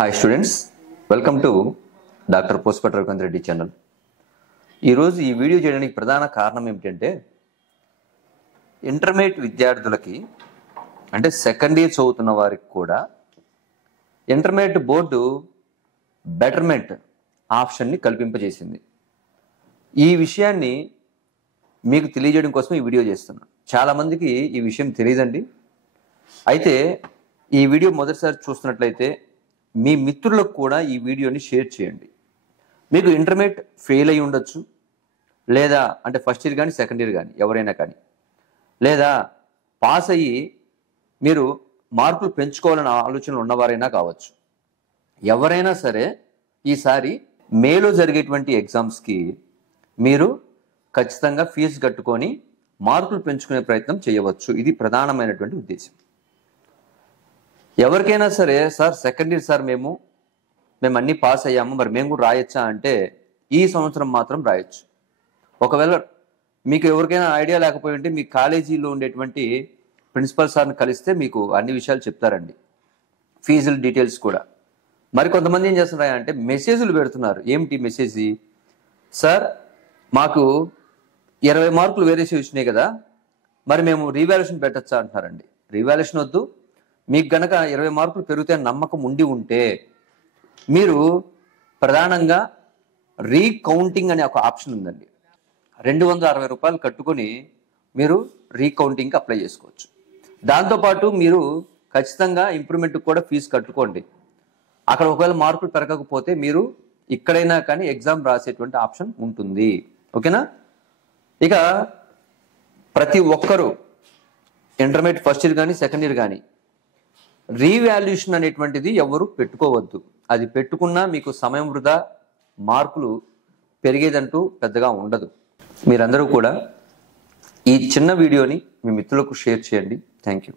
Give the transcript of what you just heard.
Hi students, welcome to doctor పోస్పట్ Ravikanth Reddy channel. ఈరోజు ఈ వీడియో చేయడానికి ప్రధాన కారణం ఏమిటంటే, ఇంటర్మీడియట్ విద్యార్థులకి అంటే సెకండ్ ఇయర్ చదువుతున్న వారికి కూడా ఇంటర్మీడియట్ బోర్డు బెటర్మెంట్ ఆప్షన్ని కల్పింపజేసింది. ఈ విషయాన్ని మీకు తెలియజేయడం కోసం ఈ వీడియో చేస్తున్నాను. చాలామందికి ఈ విషయం తెలియదండి. అయితే ఈ వీడియో మొదటిసారి చూస్తున్నట్లయితే మీ మిత్రులకు కూడా ఈ వీడియోని షేర్ చేయండి. మీకు ఇంటర్మీడియట్ ఫెయిల్ అయి ఉండొచ్చు, లేదా అంటే ఫస్ట్ ఇయర్ కానీ సెకండ్ ఇయర్ కానీ ఎవరైనా కానీ, లేదా పాస్ అయ్యి మీరు మార్కులు పెంచుకోవాలనే ఆలోచనలు ఉన్నవారైనా కావచ్చు. ఎవరైనా సరే ఈసారి మేలో జరిగేటువంటి ఎగ్జామ్స్కి మీరు ఖచ్చితంగా ఫీజు కట్టుకొని మార్కులు పెంచుకునే ప్రయత్నం చేయవచ్చు. ఇది ప్రధానమైనటువంటి ఉద్దేశం. ఎవరికైనా సరే, సార్ సెకండ్ ఇయర్ సార్ మేము అన్నీ పాస్ అయ్యాము, మరి మేము కూడా రాయొచ్చా అంటే ఈ సంవత్సరం మాత్రం రాయొచ్చు. ఒకవేళ మీకు ఎవరికైనా ఐడియా లేకపోయి ఉంటే మీ కాలేజీలో ఉండేటువంటి ప్రిన్సిపల్ సార్ని కలిస్తే మీకు అన్ని విషయాలు చెప్తారండి, ఫీజుల డీటెయిల్స్ కూడా. మరి కొంతమంది ఏం చేస్తున్నారా అంటే మెసేజ్లు పెడుతున్నారు. ఏమిటి మెసేజ్? సార్ మాకు 20 మార్కులు వేరేసి వచ్చినాయి కదా, మరి మేము రీవాల్యుయేషన్ పెట్టచ్చా అంటున్నారండి. రీవాల్యుయేషన్ వద్దు, మీకు గనక 20 మార్కులు పెరుగుతాయని నమ్మకం ఉండి ఉంటే మీరు ప్రధానంగా రీకౌంటింగ్ అనే ఒక ఆప్షన్ ఉందండి. 260 రూపాయలు కట్టుకొని మీరు రీకౌంటింగ్కి అప్లై చేసుకోవచ్చు. దాంతోపాటు మీరు ఖచ్చితంగా ఇంప్రూవ్మెంట్కి కూడా ఫీజు కట్టుకోండి. అక్కడ ఒకవేళ మార్కులు పెరగకపోతే మీరు ఇక్కడైనా కానీ ఎగ్జామ్ రాసేటువంటి ఆప్షన్ ఉంటుంది. ఓకేనా? ఇక ప్రతి ఒక్కరూ ఇంటర్మీడియట్ ఫస్ట్ ఇయర్ కానీ సెకండ్ ఇయర్ కానీ రీవాల్యుయేషన్ అనేటువంటిది ఎవరు పెట్టుకోవద్దు. అది పెట్టుకున్నా మీకు సమయం వృధా, మార్కులు పెరిగేదంటూ పెద్దగా ఉండదు. మీరందరూ కూడా ఈ చిన్న వీడియోని మీ మిత్రులకు షేర్ చేయండి. Thank you.